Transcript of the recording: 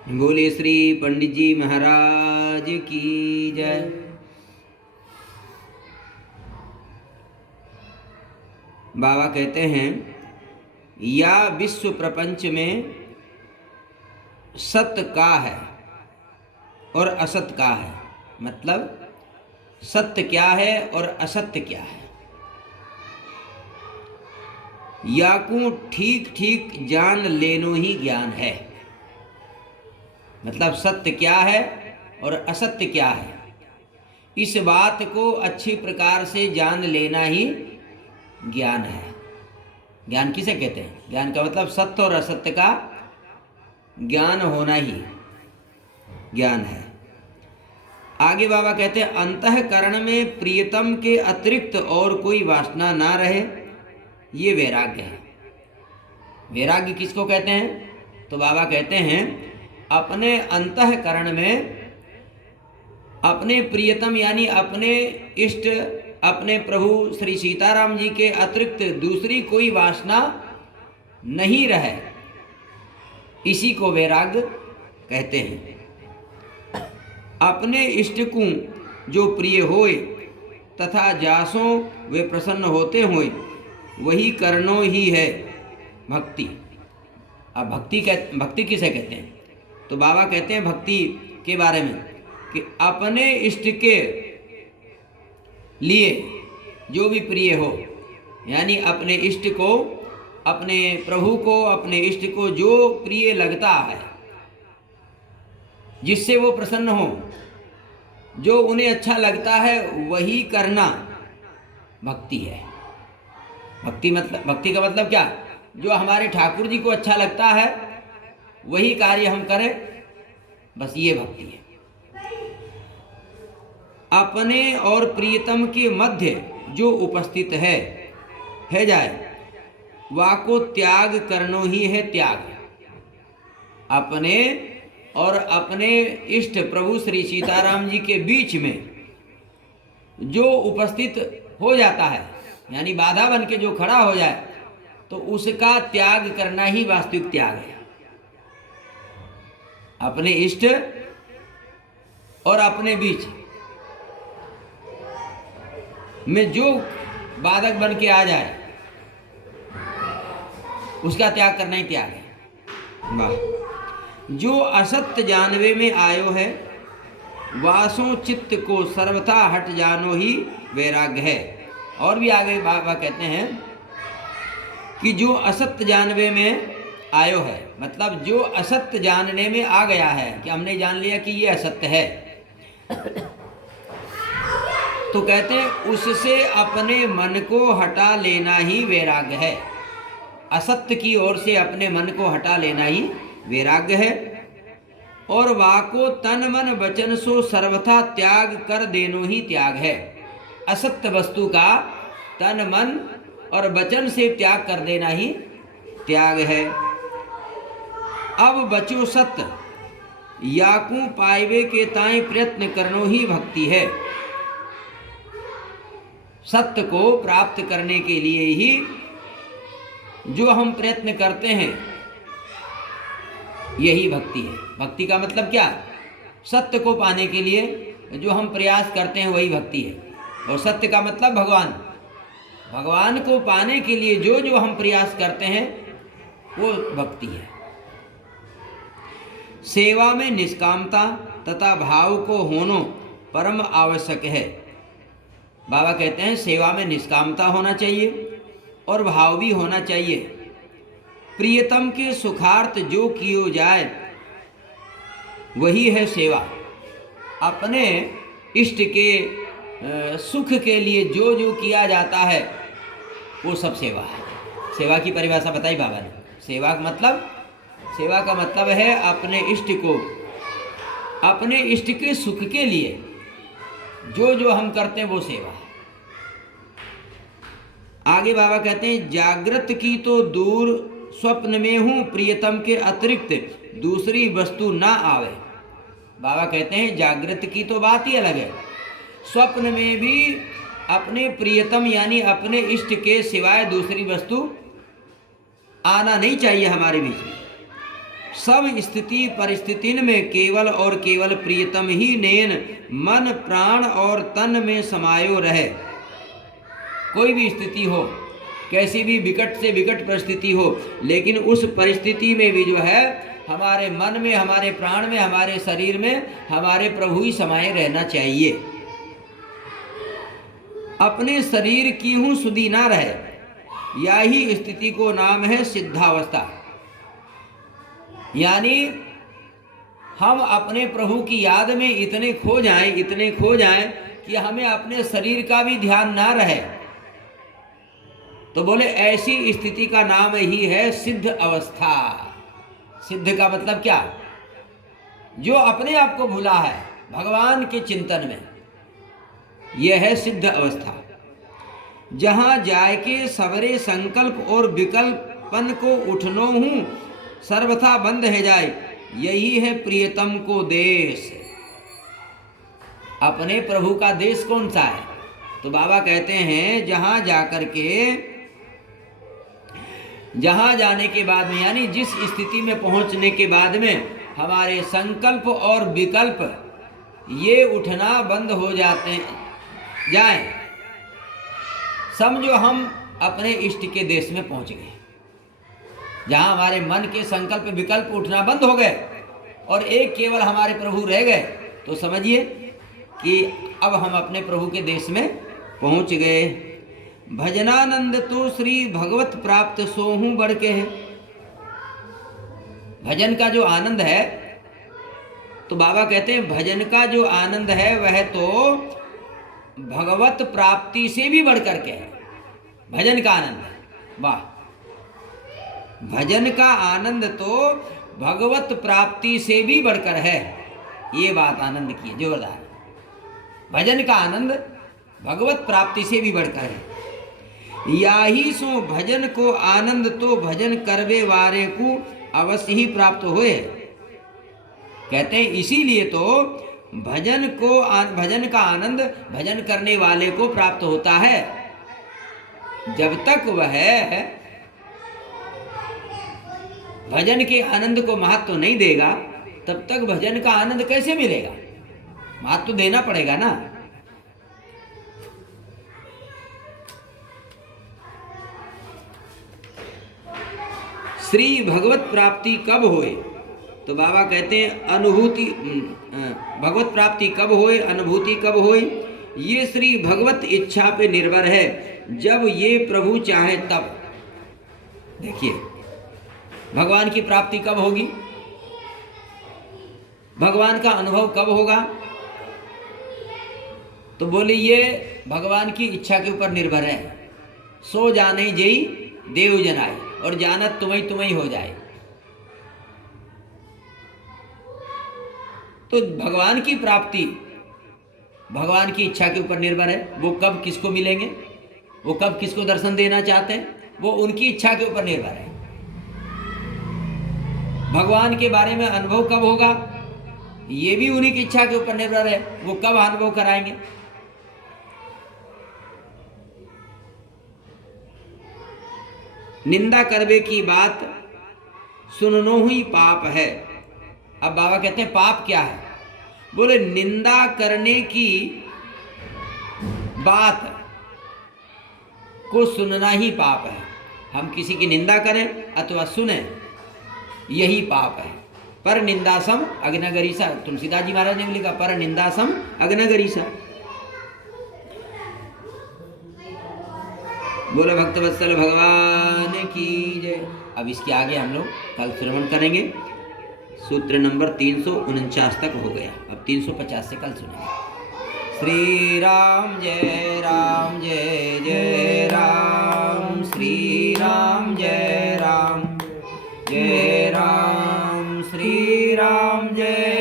बोलिए श्री पंडित जी महाराज की जय। बाबा कहते हैं या विश्व प्रपंच में सत्य का है और असत्य का है, मतलब सत्य क्या है और असत्य क्या है। या को ठीक ठीक जान लेनो ही ज्ञान है, मतलब सत्य क्या है और असत्य क्या है, इस बात को अच्छी प्रकार से जान लेना ही ज्ञान है। ज्ञान किसे कहते हैं? ज्ञान का मतलब सत्य और असत्य का ज्ञान होना ही ज्ञान है। आगे बाबा कहते हैं अंतःकरण में प्रियतम के अतिरिक्त और कोई वासना ना रहे, ये वैराग्य है। वैराग्य किसको कहते हैं? तो बाबा कहते हैं अपने अंतःकरण में अपने प्रियतम यानी अपने इष्ट, अपने प्रभु श्री सीताराम जी के अतिरिक्त दूसरी कोई वासना नहीं रहे, इसी को वैराग्य कहते हैं। अपने इष्ट को जो प्रिय होए तथा जासों वे प्रसन्न होते होए, वही करनो ही है भक्ति। अब भक्ति किसे कहते हैं? तो बाबा कहते हैं भक्ति के बारे में कि अपने इष्ट के लिए जो भी प्रिय हो, यानी अपने इष्ट को, अपने प्रभु को, अपने इष्ट को जो प्रिय लगता है, जिससे वो प्रसन्न हो, जो उन्हें अच्छा लगता है, वही करना भक्ति है। भक्ति का मतलब क्या? जो हमारे ठाकुर जी को अच्छा लगता है वही कार्य हम करें, बस ये भक्ति है। अपने और प्रियतम के मध्य जो उपस्थित है जाए, वाको त्याग करनो ही है त्याग। अपने और अपने इष्ट प्रभु श्री सीताराम जी के बीच में जो उपस्थित हो जाता है, यानी बाधा बन के जो खड़ा हो जाए, तो उसका त्याग करना ही वास्तविक त्याग है। अपने इष्ट और अपने बीच में जो बाधक बन के आ जाए, उसका त्याग करना ही त्याग है। वाह। जो असत्य जानवे में आयो है, वासों चित्त को सर्वथा हट जानो ही वैराग्य है। और भी आगे बाबा कहते हैं कि जो असत्य जानवे में आयो है, मतलब जो असत्य जानने में आ गया है कि हमने जान लिया कि ये असत्य है, तो कहते हैं उससे अपने मन को हटा लेना ही वैराग्य है। असत्य की ओर से अपने मन को हटा लेना ही वैराग्य है। और वाको तन मन वचन सो सर्वथा त्याग कर देनो ही त्याग है। असत्य वस्तु का तन मन और वचन से त्याग कर देना ही त्याग है। अब बचो सत्य, याकू पाइवे के ताई प्रयत्न करनो ही भक्ति है। सत्य को प्राप्त करने के लिए ही जो हम प्रयत्न करते हैं, यही भक्ति है। भक्ति का मतलब क्या? सत्य को पाने के लिए जो हम प्रयास करते हैं वही भक्ति है। और सत्य का मतलब भगवान। भगवान को पाने के लिए जो जो हम प्रयास करते हैं वो भक्ति है। सेवा में निष्कामता तथा भाव को होना परम आवश्यक है। बाबा कहते हैं सेवा में निष्कामता होना चाहिए और भाव भी होना चाहिए। प्रियतम के सुखार्थ जो कियो जाए, वही है सेवा। अपने इष्ट के सुख के लिए जो जो किया जाता है वो सब सेवा है। सेवा की परिभाषा बताई बाबा ने। सेवा का मतलब है अपने इष्ट को, अपने इष्ट के सुख के लिए जो जो हम करते हैं वो सेवा है। आगे बाबा कहते हैं जागृत की तो दूर, स्वप्न में हूँ प्रियतम के अतिरिक्त दूसरी वस्तु ना आवे। बाबा कहते हैं जागृत की तो बात ही अलग है, स्वप्न में भी अपने प्रियतम यानी अपने इष्ट के सिवाय दूसरी वस्तु आना नहीं चाहिए हमारे बीच में। सब स्थिति परिस्थितिन में केवल और केवल प्रियतम ही नेन मन प्राण और तन में समायो रहे। कोई भी स्थिति हो, कैसी भी विकट से विकट परिस्थिति हो, लेकिन उस परिस्थिति में भी जो है हमारे मन में, हमारे प्राण में, हमारे शरीर में हमारे प्रभु ही समाये रहना चाहिए। अपने शरीर की हूँ सुधि ना रहे, यही स्थिति को नाम है सिद्धावस्था। यानी हम अपने प्रभु की याद में इतने खो जाएं कि हमें अपने शरीर का भी ध्यान ना रहे। तो बोले ऐसी स्थिति का नाम ही है सिद्ध अवस्था। सिद्ध का मतलब क्या? जो अपने आप को भुला है भगवान के चिंतन में, यह है सिद्ध अवस्था। जहाँ जाय के सवरे संकल्प और विकल्पन को उठनो हूँ सर्वथा बंद है जाए, यही है प्रियतम को देश। अपने प्रभु का देश कौन सा है? तो बाबा कहते हैं जहाँ जाने के बाद में, यानी जिस स्थिति में पहुँचने के बाद में हमारे संकल्प और विकल्प ये उठना बंद हो जाए, समझो हम अपने इष्ट के देश में पहुँच गए। जहाँ हमारे मन के संकल्प विकल्प उठना बंद हो गए और एक केवल हमारे प्रभु रह गए, तो समझिए कि अब हम अपने प्रभु के देश में पहुँच गए। भजनानंद तो श्री भगवत प्राप्त सोहू बढ़ के है। भजन का जो आनंद है, तो बाबा कहते हैं भजन का जो आनंद है वह तो भगवत प्राप्ति से भी बढ़ कर के है। भजन का आनंद, वाह, भजन का आनंद तो भगवत प्राप्ति से भी बढ़कर है। ये बात आनंद की है, जोरदार। भजन का आनंद भगवत प्राप्ति से भी बढ़कर है। याही सो भजन को आनंद तो भजन करवे वारे को अवश्य ही प्राप्त होए। कहते हैं इसीलिए तो भजन का आनंद भजन करने वाले को प्राप्त होता है। जब तक वह भजन के आनंद को महत्व नहीं देगा, तब तक भजन का आनंद कैसे मिलेगा? महत्व देना पड़ेगा ना। श्री भगवत प्राप्ति कब होए? तो बाबा कहते हैं अनुभूति, भगवत प्राप्ति कब होए, अनुभूति कब होए, ये श्री भगवत इच्छा पे निर्भर है। जब ये प्रभु चाहे तब। देखिए भगवान की प्राप्ति कब होगी, भगवान का अनुभव कब होगा? तो बोले ये भगवान की इच्छा के ऊपर निर्भर है। सो जाने जई देव जनाए, और जानत तुम्हें हो जाए। तो भगवान की प्राप्ति भगवान की इच्छा के ऊपर निर्भर है। वो कब किसको मिलेंगे, वो कब किसको दर्शन देना चाहते हैं, वो उनकी इच्छा के ऊपर निर्भर है। भगवान के बारे में अनुभव कब होगा, ये भी उन्हीं की इच्छा के ऊपर निर्भर है। वो कब अनुभव कराएंगे। निंदा करवे की बात सुननो ही पाप है। अब बाबा कहते हैं पाप क्या है? बोले निंदा करने की बात को सुनना ही पाप है। हम किसी की निंदा करें अथवा सुने, यही पाप है। पर निंदासम अग्नगरीसा, तुलसीदास जी महाराज ने भी लिखा, पर निंदासम अग्नगरीसा। बोले भक्तवत्सल भगवान की जय। अब इसके आगे हम लोग कल श्रवण करेंगे। सूत्र नंबर 349 तक हो गया, अब 350 से कल सुनेंगे। श्री राम जय राम जय जय राम, श्री राम जय राम जय राम, श्री राम जय